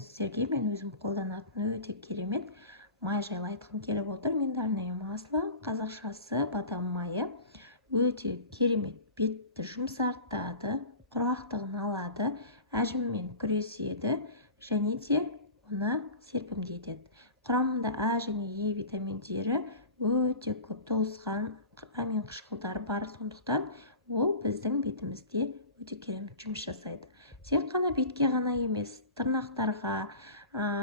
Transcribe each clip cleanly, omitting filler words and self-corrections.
сіздерге мен өзім қолданатын өте керемет май жайлы айтқым келіп отыр. Миндальное масло, қазақшасы бадам майы, өте керемет бетті жұмсартады, құрғақтығын алады, әжіммен күреседі және де оны серпімдетеді. Құрамында А және Е витаминдері өте көп, толысқан амин қышқылдары бар, сондықтан ол біздің бетімізде өте керемет жұмыс жасайды. Тек қана бетке ғана емес, тырнақтарға,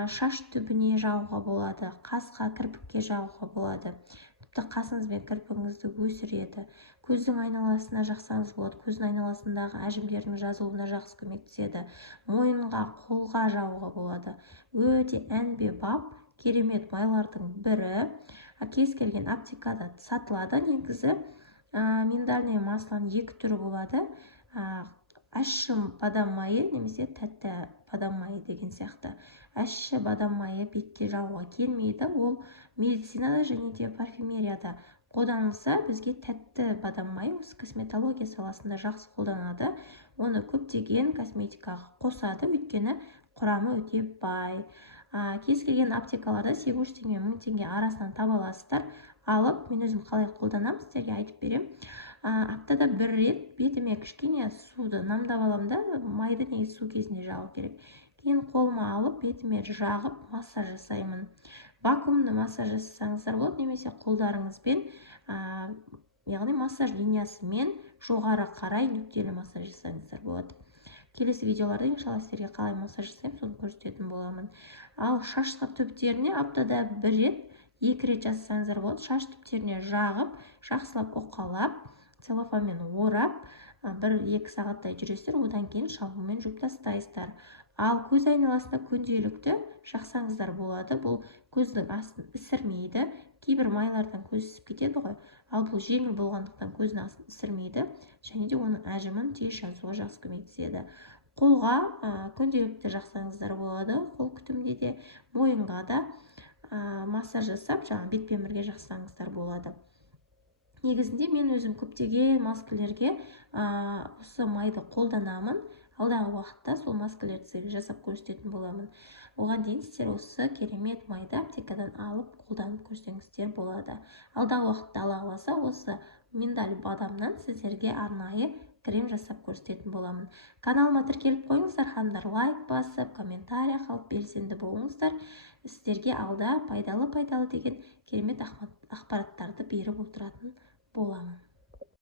шаш түбіне жағуға болады, қасқа, кірпікке жағуға болады. Тіпті қасыңыз бен кірпігіңізді өсіреді. Көздің айналасына жақсаңыз болады. Көздің айналасындағы әжімдердің жазылуына жақсы көмектеседі. Мойынға, қолға жағуға болады. Өте әмбебап, керемет майлардың бірі. Кез келген аптекада сатылады. Негізі миндальное маслоның екі түрі болады. Ащы бадам майы немесе тәтті бадам майы деген сияқты. Ащы бадам майы бетке жағуға келмейді. Ол медицинада және де парфюмерияда қолданылса, бізге тәтті бадам майы осы косметология саласында жақсы қолданады. Оны көптеген косметикаға қосады, өйткені құрамы өте бай. Кез келген аптекаларда 800 теңге 1000 теңге арасынан таба аласыздар. Алып, мен өзім қалай қолданамын, сіздерге айтып берем. Аптада бір рет бетіме кішкене суды намдап аламын да, майды негізі су кезінде жағу керек. Кейін қолыма алып, бетіме жағып массаж жасаймын. Вакуумды массаж жасасаңыздар болады, немесе қолдарыңызбен, яғни массаж линиясымен жоғары қарай нүктелі массаж жасаңыздар болады. Келесі видеоларда иншалла сіздерге қалай массаж жасаймын, соны көрсететін боламын. Ал шаш түптеріне аптада бір рет, 2 рет жасасаңыздар болады. Шаш түптеріне жағып, жақсылап уқалап, целлофанмен орап, 1-2 сағаттай жүресіздер, одан кейін шампуньмен жуып тастайсыздар. Ал көз айналасында күнделікті жақсаңыздар болады. Бұл көздің астын ісірмейді. Кейбір майлардан көз ісіп кетеді ғой. Ал бұл жеңіл болғандықтан көздің астын ісірмейді, және де оның әжімін тез жазуға жақсы көмектеседі. Қолға күнделікті жақсаңыздар болады. Қол күтімде де, мойынға да массаж жасап, бетпен бірге жақсаңыздар болады. Негізінде мен өзім көптеген маскалерге осы майды қолданамын. Алдағы уақытта сол маскалерді сіздерге жасап көрсететін боламын. Оған дейін сіздер осы керемет майды аптекадан алып қолданып көрсеңіздер болады. Алдағы уақытта Алла қаласа осы миндаль бадамнан сіздерге арнайы крем жасап көрсететін боламын. Каналыма тіркеліп қойыңыздар, ханымдар, лайк басып, комментарий қалып белсенді болыңыздар. Сіздерге алда пайдалы деген керемет ақпараттарды беріп отыратын боламын.